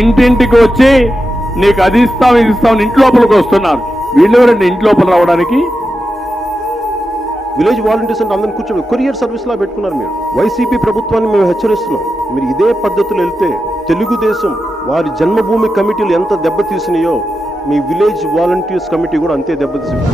ఇంటింటికి వచ్చి నీకు అది ఇస్తాం ఇది ఇస్తాం ఇంటి లోపలికి వస్తున్నారు. వీళ్ళెవరండి ఇంటి లోపల రావడానికి? విలేజ్ వాలంటీర్స్ అంటే అందరిని కూర్చోబెట్టి కొరియర్ సర్వీస్లా పెట్టుకున్నారు. మీరు వైసీపీ ప్రభుత్వాన్ని మేము హెచ్చరిస్తున్నాం. మీరు ఇదే పద్ధతులు వెళ్తే తెలుగుదేశం వారి జన్మభూమి కమిటీలు ఎంత దెబ్బతీసినాయో మీ విలేజ్ వాలంటీర్స్ కమిటీ కూడా అంతే దెబ్బతీసింది.